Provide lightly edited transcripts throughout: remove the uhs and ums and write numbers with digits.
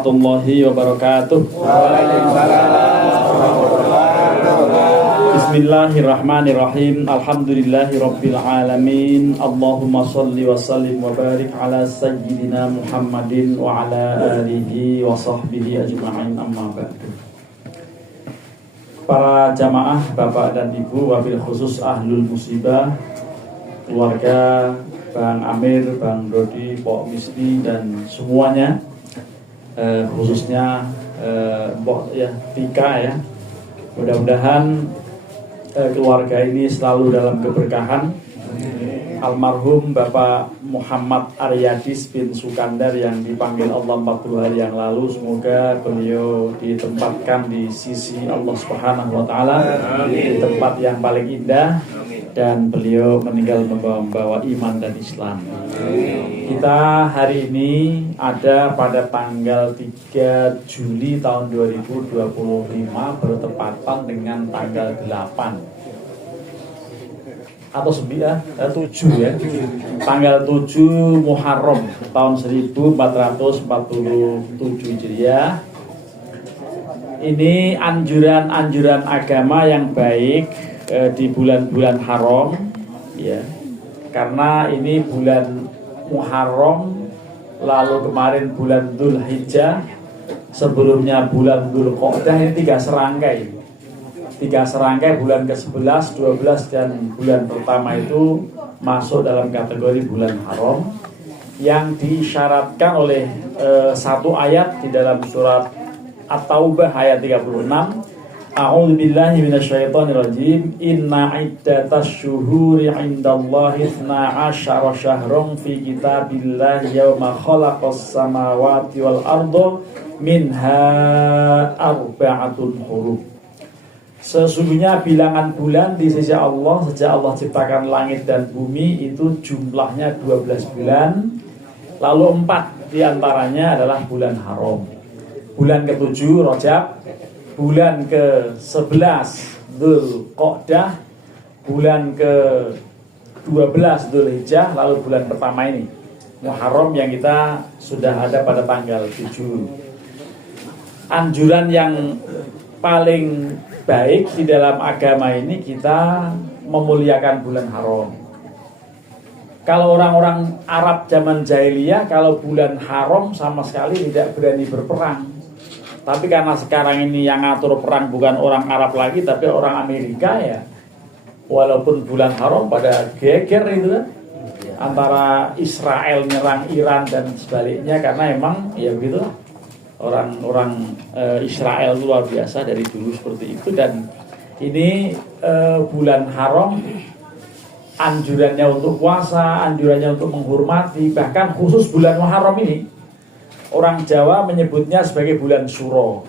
warahmatullahi wabarakatuh. Bismillahirrahmanirrahim. Alhamdulillahirabbil alamin. Allahumma shalli wa sallim wa barik ala sayyidina Muhammadin wa ala alihi wa sahbihi ajma'in, amma ba'du. Para jamaah, Bapak dan Ibu, wabil khusus ahlul musibah, keluarga Bang Amir, Bang Dodi, Pok Misni dan semuanya, khususnya Pok ya Tika ya. Mudah-mudahan keluarga ini selalu dalam keberkahan. Almarhum Bapak Muhammad Aryadis bin Sukandar yang dipanggil Allah 40 hari yang lalu, semoga beliau ditempatkan di sisi Allah Subhanahu wa taala di tempat yang paling indah dan beliau meninggal membawa iman dan Islam. Kita hari ini ada pada tanggal 3 Juli tahun 2025 bertepatan dengan tanggal 8 atau 7 ya, tanggal 7 Muharram tahun 1447 Hijriah. Ini anjuran agama yang baik di bulan-bulan haram ya, karena ini bulan Muharram, lalu kemarin bulan Dzulhijjah, sebelumnya bulan Dzulqa'dah. Ini tiga serangkai bulan ke-11, 12 dan bulan pertama itu masuk dalam kategori bulan haram yang disyaratkan oleh satu ayat di dalam surat At-Taubah ayat 36. A'udzu billahi minasyaitonir rajim. Inna iddatasy syuhuri 'indallahi 12 syahran fi kitabillahi yauma khalaqas samawati wal arda minha arba'atun huruf. Sesungguhnya bilangan bulan di sisi Allah sejak Allah ciptakan langit dan bumi itu jumlahnya 12 bulan. Lalu 4 diantaranya adalah bulan haram. Bulan ke-7 Rajab, bulan ke-11 Dzulqa'dah, bulan ke-12 Dzulhijjah, lalu bulan pertama ini Muharram yang kita sudah ada pada tanggal 7. Anjuran yang paling baik di dalam agama ini kita memuliakan bulan haram. Kalau orang-orang Arab zaman jahiliyah, kalau bulan haram sama sekali tidak berani berperang. Tapi karena sekarang ini yang ngatur perang bukan orang Arab lagi, tapi orang Amerika ya. Walaupun bulan haram pada geger itu kan, antara Israel nyerang Iran dan sebaliknya, karena emang ya begitulah. Orang-orang Israel luar biasa dari dulu seperti itu. Dan ini bulan haram, anjurannya untuk puasa, anjurannya untuk menghormati. Bahkan khusus bulan Muharram ini orang Jawa menyebutnya sebagai bulan Syuro,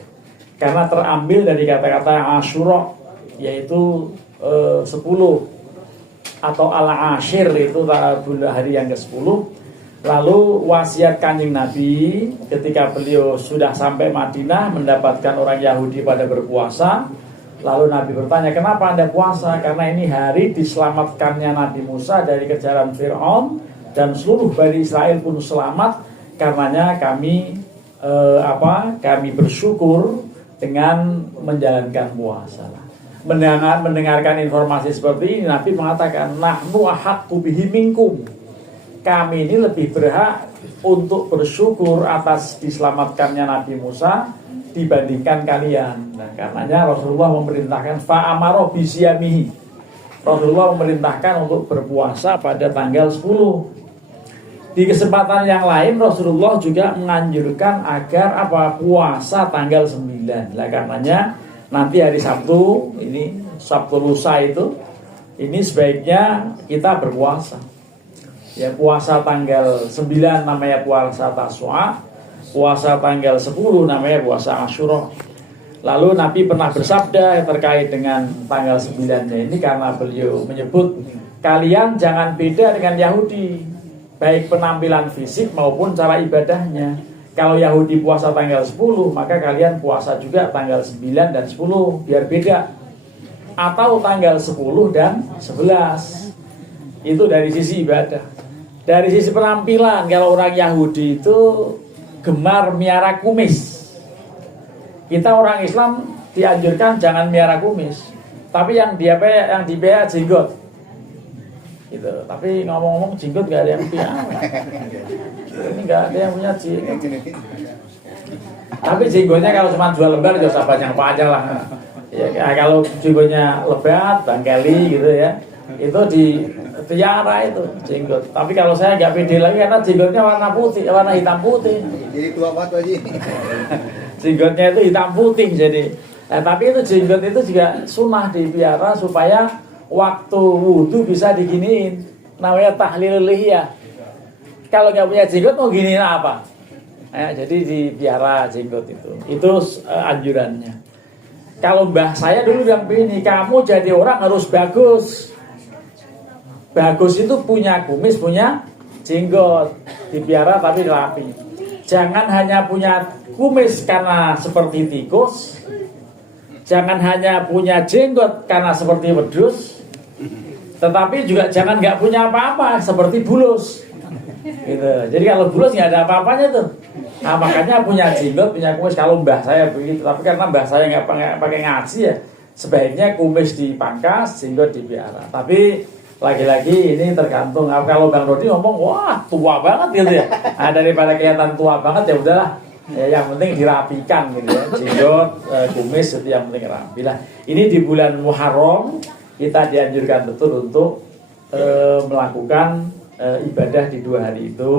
karena terambil dari kata-kata Asyura, yaitu 10 atau al-ashir, itu hari yang ke-10. Lalu wasiat Kanjeng Nabi ketika beliau sudah sampai Madinah mendapatkan orang Yahudi pada berpuasa. Lalu Nabi bertanya, kenapa Anda puasa? Karena ini hari diselamatkannya Nabi Musa dari kejaran Fir'aun, dan seluruh Bani Israel pun selamat. Karenanya kami bersyukur dengan menjalankan puasa. Mendengarkan informasi seperti ini, Nabi mengatakan, nahnu ahaqqu bihi minkum. Kami ini lebih berhak untuk bersyukur atas diselamatkannya Nabi Musa dibandingkan kalian. Nah, karenanya Rasulullah memerintahkan fa'amaro bisyamihi. Rasulullah memerintahkan untuk berpuasa pada tanggal 10. Di kesempatan yang lain Rasulullah juga menganjurkan agar puasa tanggal 9. Nah, karenanya nanti hari Sabtu ini, Sabtu lusa itu, ini sebaiknya kita berpuasa. Ya, puasa tanggal 9 namanya puasa Tasyua, puasa tanggal 10 namanya puasa Asyura. Lalu Nabi pernah bersabda terkait dengan tanggal 9-nya ini, karena beliau menyebut, kalian jangan beda dengan Yahudi, baik penampilan fisik maupun cara ibadahnya. Kalau Yahudi puasa tanggal 10, maka kalian puasa juga tanggal 9 dan 10, biar beda. Atau tanggal 10 dan 11. Itu dari sisi ibadah. Dari sisi penampilan, kalau orang Yahudi itu gemar miara kumis. Kita orang Islam dianjurkan jangan miara kumis, tapi yang dipiara jenggot. Gitu. Tapi ngomong-ngomong jenggot nggak ada yang punya. Ini nggak ada yang punya jenggot. Tapi jenggotnya kalau cuma 2 lembar ya usah panjang-panjang lah. Ya, kalau jenggotnya lebat, bangkeli gitu ya, itu di tiara itu jenggot. Tapi kalau saya nggak pede lagi karena jenggotnya warna putih, warna hitam putih. Jadi tua banget aja. Jenggotnya itu hitam putih jadi. Nah, tapi itu jenggot itu juga sunnah dipiara supaya waktu wudhu bisa diginiin, namanya tahlil lihya. Kalau nggak punya jenggot mau giniin apa? Jadi dipiara jenggot itu anjurannya. Kalau mbah saya dulu yang begini, kamu jadi orang harus bagus. Bagus itu punya kumis, punya jenggot, dipiara tapi rapi. Jangan hanya punya kumis karena seperti tikus, jangan hanya punya jenggot karena seperti wedus, tetapi juga jangan nggak punya apa-apa seperti bulus. Gitu. Jadi kalau bulus nggak ada apa-apanya tuh. Nah, makanya punya jenggot, punya kumis. Kalau mbah saya begitu, tapi karena mbah saya nggak pakai ngaji ya, sebaiknya kumis dipangkas, jenggot dipiara. Tapi lagi-lagi ini tergantung. Kalau Bang Rodi ngomong, wah tua banget gitu ya. Nah, daripada kelihatan tua banget ya udahlah. Ya, yang penting dirapikan gitu ya. Jenggot, kumis itu yang penting rapi lah. Ini di bulan Muharram kita dianjurkan betul untuk melakukan ibadah di 2 hari itu.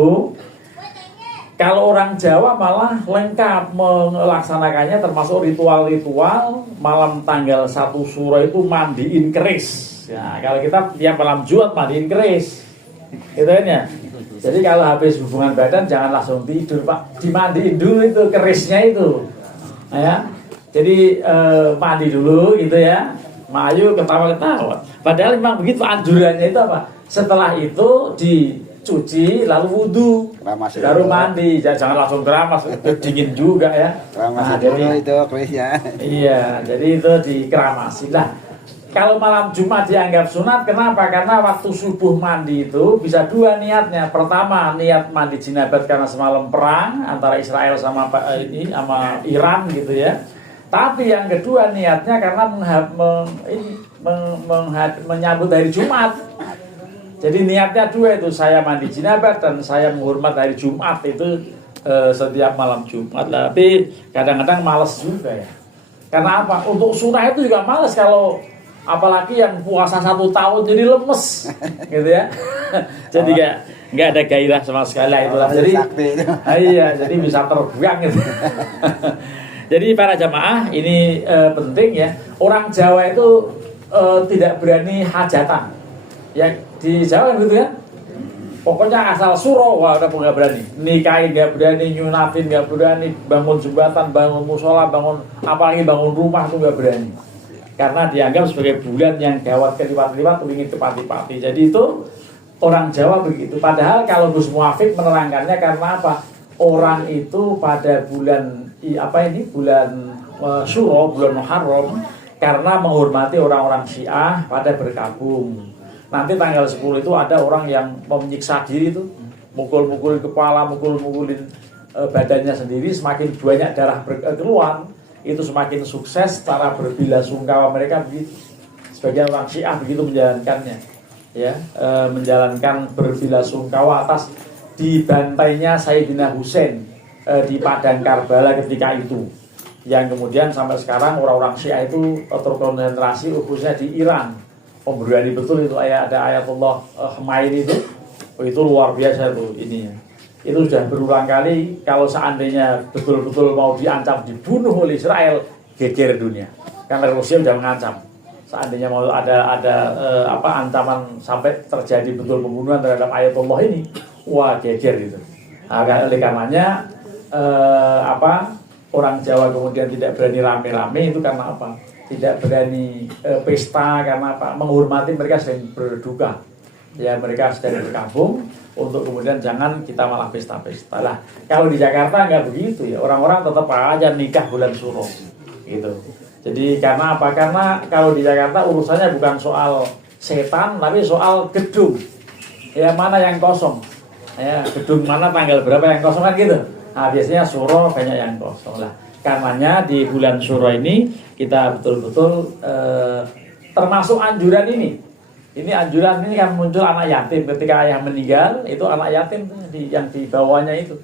Kalau orang Jawa malah lengkap melaksanakannya, termasuk ritual-ritual malam tanggal 1 Syuro itu mandiin keris. Ya, kalau kita tiap malam Jumat mandiin keris, gitu kan ya. Jadi kalau habis hubungan badan jangan langsung tidur Pak, dimandiin dulu itu kerisnya itu. Nah, ya. Jadi mandi dulu gitu ya. Mayu ketawa-ketawa. Padahal memang begitu anjurannya itu apa? Setelah itu dicuci lalu wudhu, baru mandi. Jangan langsung keramas, dingin juga ya. Keramas dulu itu kerisnya. Iya, jadi itu dikeramasi lah. Kalau malam Jumat dianggap sunat, kenapa? Karena waktu subuh mandi itu bisa 2 niatnya. Pertama, niat mandi jinabat karena semalam perang antara Israel sama Iran gitu ya. Tapi yang kedua niatnya karena menyambut hari Jumat. Jadi niatnya 2 itu, saya mandi jinabat dan saya menghormat hari Jumat itu setiap malam Jumat. Tapi kadang-kadang malas juga ya. Karena apa? Untuk sunnah itu juga malas kalau apalagi yang puasa 1 tahun jadi lemes gitu ya. Jadi nggak ada gairah sama sekali itulah. Jadi iya, jadi bisa terbuang gitu. Jadi para jamaah ini penting ya. Orang Jawa itu tidak berani hajatan. Ya di Jawa gitu ya. Pokoknya asal suro wah udah nggak berani. Nikahin nggak berani, nyunatin nggak berani, bangun jembatan, bangun musola, bangun apalagi bangun rumah tuh nggak berani. Karena dianggap sebagai bulan yang gawat keliwat-liwat, ingin kepati-pati. Jadi itu orang Jawa begitu. Padahal kalau Gus Muafiq menerangkannya karena apa? Orang itu pada bulan bulan Syuro, bulan Muharram, karena menghormati orang-orang Syiah pada berkabung. Nanti tanggal 10 itu ada orang yang menyiksa diri itu, mukul-mukulin kepala, mukul-mukulin badannya sendiri, semakin banyak darah keluar, itu semakin sukses cara berbelasungkawa mereka begitu. Sebagian orang Syiah begitu menjalankannya, ya, menjalankan berbelasungkawa atas dibantainya Sayyidina Husain di padang Karbala ketika itu, yang kemudian sampai sekarang orang-orang Syiah itu terkonsentrasi khususnya di Iran. Pemberani betul itu, ada Ayatullah Khomeini itu luar biasa itu ininya. Itu sudah berulang kali kalau seandainya betul-betul mau diancam dibunuh oleh Israel, geger dunia. Karena Rusia sudah mengancam. Seandainya mau ada ancaman sampai terjadi betul pembunuhan terhadap Ayatullah ini, wah geger itu. Nah, oleh karenanya orang Jawa kemudian tidak berani rame-rame itu karena apa? Tidak berani pesta karena apa? Menghormati mereka sedang berduka. Ya, mereka sedang berkabung, untuk kemudian jangan kita malah pesta-pesta. Lah, kalau di Jakarta nggak begitu ya. Orang-orang tetap aja nikah bulan Syuro. Gitu. Jadi karena apa? Karena kalau di Jakarta urusannya bukan soal setan, tapi soal gedung. Ya, mana yang kosong. Ya, gedung mana tanggal berapa yang kosong kan gitu. Nah, biasanya suro banyak yang kosong lah. Karenanya di bulan suro ini kita betul-betul termasuk anjuran ini. Ini anjuran ini kan muncul anak yatim ketika ayah meninggal, itu anak yatim yang di bawahnya itu.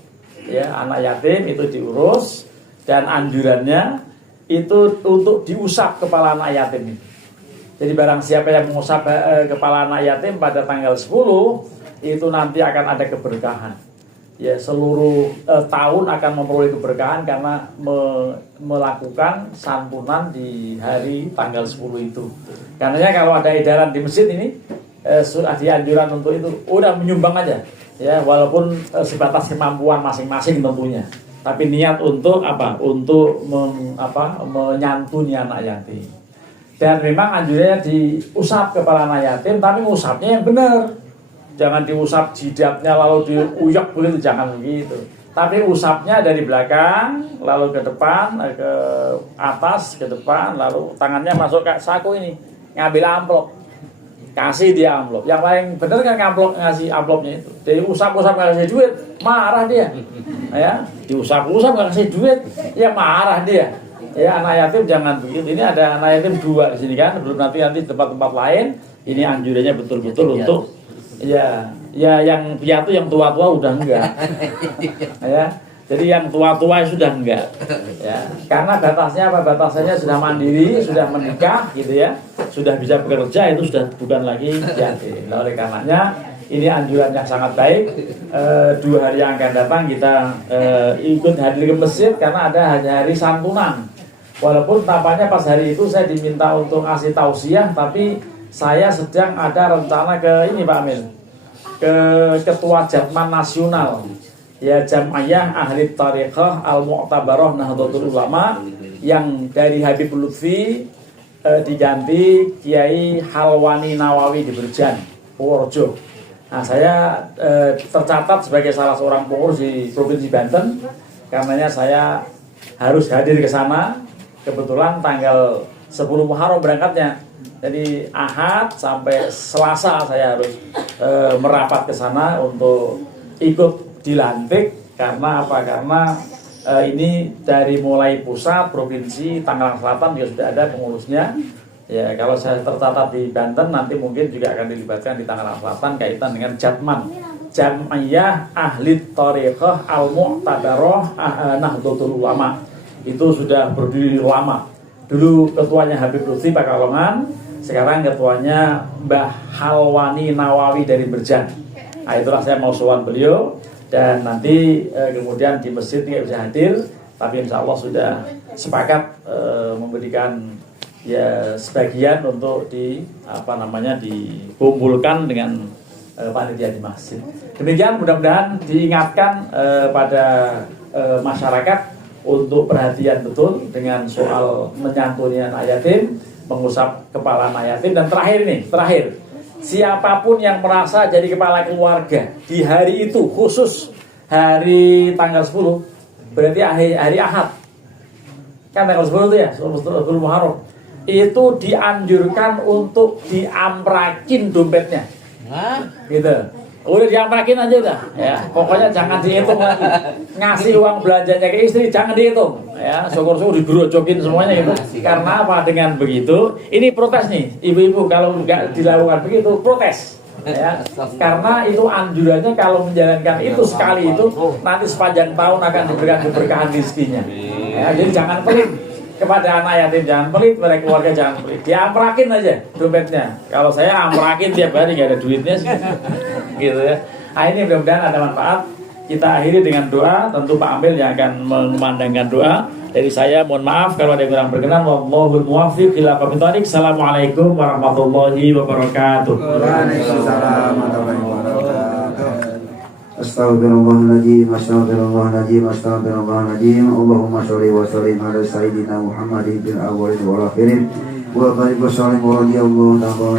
Ya, anak yatim itu diurus dan anjurannya itu untuk diusap kepala anak yatim itu. Jadi barang siapa yang mengusap kepala anak yatim pada tanggal 10 itu nanti akan ada keberkahan. Ya, seluruh tahun akan memperoleh keberkahan karena melakukan santunan di hari tanggal 10 itu. Karena kalau ada edaran di masjid ini sudah dianjuran untuk itu, udah menyumbang aja. Ya, walaupun sebatas kemampuan masing-masing tentunya. Tapi niat untuk apa? Untuk menyantuni anak yatim. Dan memang anjurannya diusap kepala anak yatim, tapi usapnya yang benar. Jangan diusap jidatnya lalu diuyak begitu, jangan begitu. Tapi usapnya dari belakang, lalu ke depan, ke atas, ke depan, lalu tangannya masuk ke saku ini, ngambil amplop, kasih dia amplop. Yang paling benar kan ngasih amplopnya itu. Jadi usap-usap nggak kasih duit, marah dia. Ya, diusap-usap nggak kasih duit, ya marah dia. Ya, anak yatim jangan begitu. Ini ada anak yatim 2 di sini kan, belum nanti di tempat-tempat lain. Ini anjurannya betul-betul untuk ya yang piatu yang tua-tua udah enggak. Ya. Jadi yang tua-tua sudah enggak. Ya. Karena batasnya apa? Batasannya sudah mandiri, sudah menikah gitu ya. Sudah bisa bekerja itu sudah bukan lagi yatim. Nah, oleh karenanya ini anjuran yang sangat baik. 2 hari yang akan datang kita ikut hadir ke masjid karena ada hari santunan. Walaupun tampaknya pas hari itu saya diminta untuk ngasih tausiah, tapi saya sedang ada rencana ke ini Pak Amil, ke Ketua Jatman Nasional ya, Jam'iyah Ahli Thariqah Al-Mu'tabarah Nahdlatul Ulama, yang dari Habib Lutfi diganti Kiai Halwani Nawawi di Berjan, Purworejo. Nah, saya tercatat sebagai salah seorang pengurus di Provinsi Banten, karenanya saya harus hadir ke sana. Kebetulan tanggal 10 Muharram berangkatnya. Jadi Ahad sampai Selasa saya harus merapat ke sana untuk ikut dilantik. Karena apa? Karena ini dari mulai pusat, provinsi, Tangerang Selatan juga sudah ada pengurusnya. Ya, kalau saya tercatat di Banten, nanti mungkin juga akan dilibatkan di Tangerang Selatan kaitan dengan Jatman, Jam'iyah Ahli Thariqah Al-Mu'tabarah Nahdlatul Ulama. Itu sudah berdiri lama. Dulu ketuanya Habib Lutfi Pakalongan, sekarang ketuanya Mbah Halwani Nawawi dari Berjan. Nah, itulah saya mau sowan beliau, dan nanti kemudian di masjid nggak bisa hadir, tapi insya Allah sudah sepakat memberikan ya sebagian untuk dikumpulkan dengan panitia di masjid. Demikian, mudah-mudahan diingatkan pada masyarakat untuk perhatian betul dengan soal menyantuni anak yatim, mengusap kepala anak yatim. Dan terakhir, siapapun yang merasa jadi kepala keluarga di hari itu, khusus hari tanggal 10, berarti hari Ahad kan tanggal 10 itu ya, 10 Muharram, itu dianjurkan untuk diamprakin dompetnya. Gitu. Udah diamprakin aja udah, ya. Pokoknya jangan dihitung lagi. Ngasih uang belanjanya ke istri jangan dihitung, ya. Syukur-syukur digerojokin semuanya gitu. Karena apa? Dengan begitu, ini protes nih, ibu-ibu kalau nggak dilakukan begitu, protes. Ya. Karena itu anjurannya kalau menjalankan itu sekali itu nanti sepanjang tahun akan diberikan keberkahan rezekinya. Ya, jadi jangan pelit kepada anak yatim, jangan pelit, pada keluarga jangan pelit. Diamprakin aja dompetnya. Kalau saya amprakin tiap hari nggak ada duitnya sih. Gitu ya. Nah, ini mudah-mudahan ada manfaat. Kita akhiri dengan doa. Tentu Pak Amil yang akan mengumandangkan doa. Dari saya mohon maaf kalau ada yang kurang berkenan. Wallahul muwaffiq ila aqwamit thoriq. Assalamualaikum warahmatullahi wabarakatuh. Waalaikumsalam warahmatullahi wabarakatuh. Astaghfirullahaladzim, astaghfirullahaladzim, astaghfirullahaladzim. Allahumma sholli wa sallim ala sayyidina Muhammadin bil awwalin wal akhirin wa barik wa sallim wa radiyallahu ta'ala